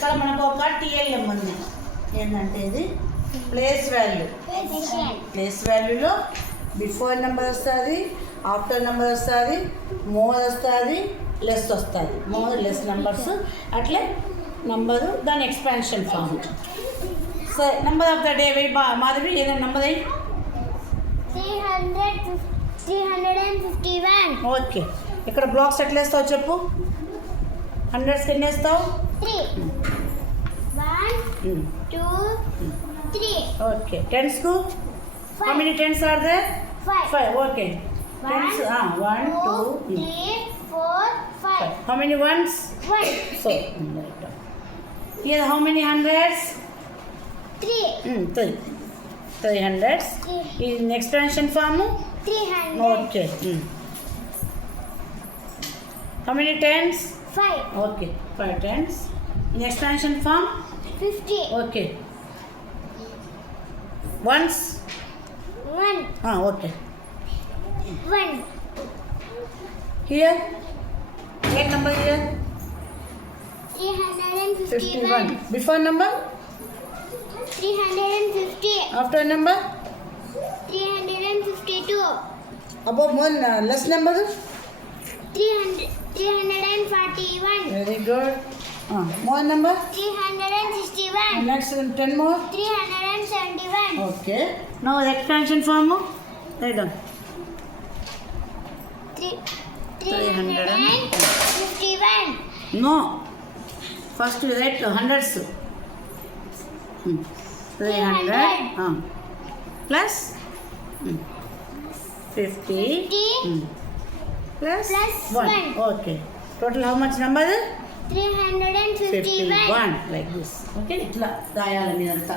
ఇక్కడ మనకు ఒక టీఎల్ఎం ఉంది. ఏంటంటే ఇది ప్లేస్ వాల్యూ. ప్లేస్ వాల్యూలో బిఫోర్ నెంబర్ వస్తుంది, ఆఫ్టర్ నెంబర్ వస్తుంది, మోర్ వస్తుంది, లెస్ వస్తుంది. మోర్ లెస్ నెంబర్స్ అట్లే నంబరు దాని ఎక్స్పాన్షన్ ఫామ్. సరే నెంబర్ ఆఫ్ ద డే వెయ్యి మాధవి ఏదైనా నెంబర్ అయ్యి 351. ఓకే. ఇక్కడ బ్లాక్స్ ఎట్లా వేస్తావు చెప్పు. హండ్రెడ్స్కి ఎన్ని వేస్తావు? 3. 1 2 3. ఓకే. టెన్స్కు how many tens are there? 5. Okay. Tens 1 2 3 4 5. How many ones? 1. So here how many hundreds? 3. 3 hundreds. In expansion form? 300. Okay. How many tens? 5. Okay, 5 tens. In expansion form? 50. Okay. Ones? 1. Okay. 1. Here? What number here? 351. Before number? 350. After number? 352. Above one less number? 341. Very good. More number? 361. Next 10 more? 371. Okay. Now the expansion form? Write down. 351. No. First you write hundreds. 300 plus 50 plus 1. Okay. Total how much number? 351. 51. Like this. Okay. Itla dayala meedanతా.